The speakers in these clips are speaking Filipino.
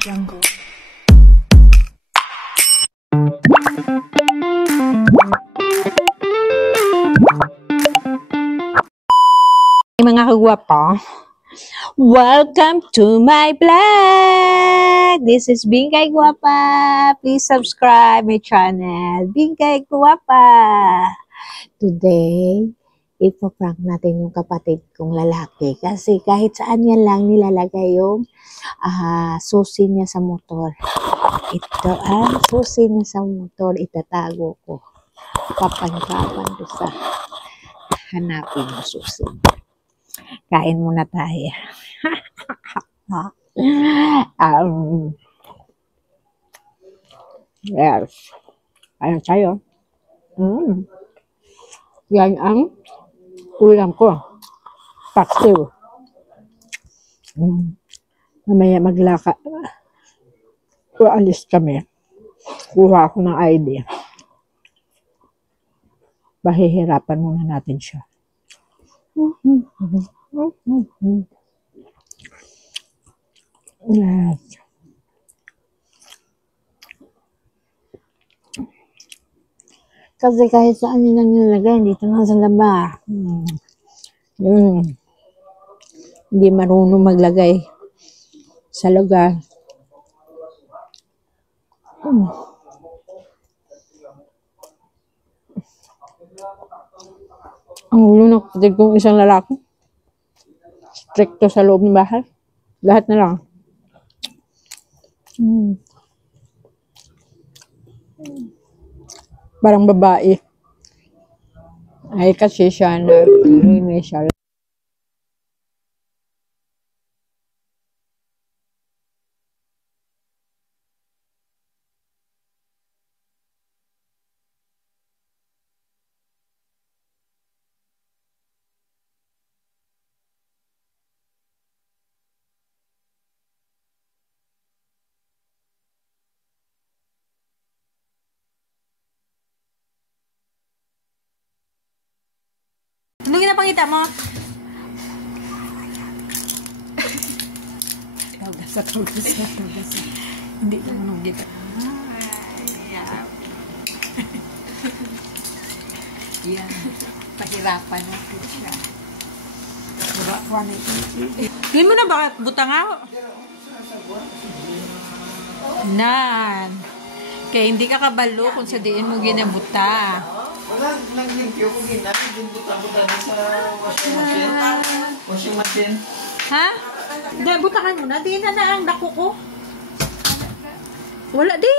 Jungle. Mga kagwapo, welcome to my vlog! This is Bingkay Guapa. Please subscribe my channel, Bingkay Guapa. Today, ipaprank natin yung kapatid kong lalaki kasi kahit saan yan lang nilalagay yung susi niya sa motor. Ito ang susi niya sa motor, itatago ko. Papantapan ko sa hanapin yung susi. Kain muna tayo. Yes. Ayan tayo. Yan ang ulam ko. Paksiw. Mamaya maglaka. Alis kami. Kuha ako ng ID. Bahihirapan muna natin siya. Yes. Kasi kahit saan nilang nilagay, dito na sa laba. Yun. Hindi marunong maglagay sa lugar. Ang ulo ng kapatid kong isang lalaki. Stricto sa loob ng bahay. Lahat na lang. Parang babae. Ay kasi siya na siya. Ano ginapakita mo? Tawgas. Hindi naman kita. Yan. Pahirapan natin siya. Hindi mo na ba butangaw? Nan. Kaya hindi ka kabalo kung sa diin mo ginabuta. Wala, nag-limpyo ko ginamit. Buta-buta na sa washing machine. Washing machine. Ha? Hindi, butakan mo na. Di na na ang dako ko. Wala di.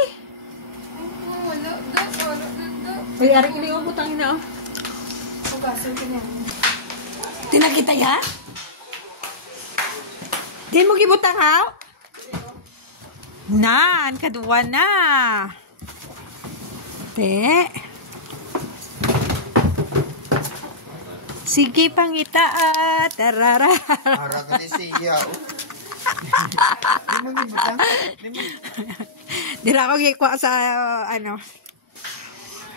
Wala. Uy, aring ini ang butangin na. Pugasan ko niya. Di na kita ya? Di mo gibutang ha? Nan, kaduwa na. Te. Sige, pangita tarara. Harap ka din siya. Di mo gibutang? Di na ako gikwa sa,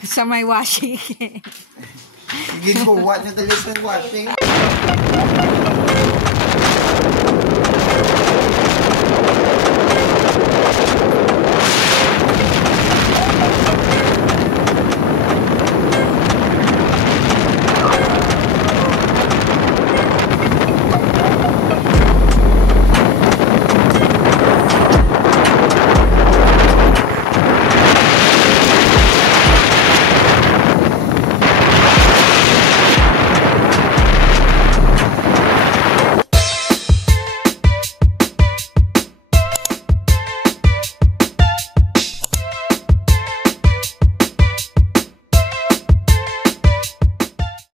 sa may washing. Ginawa na talaga sa washing.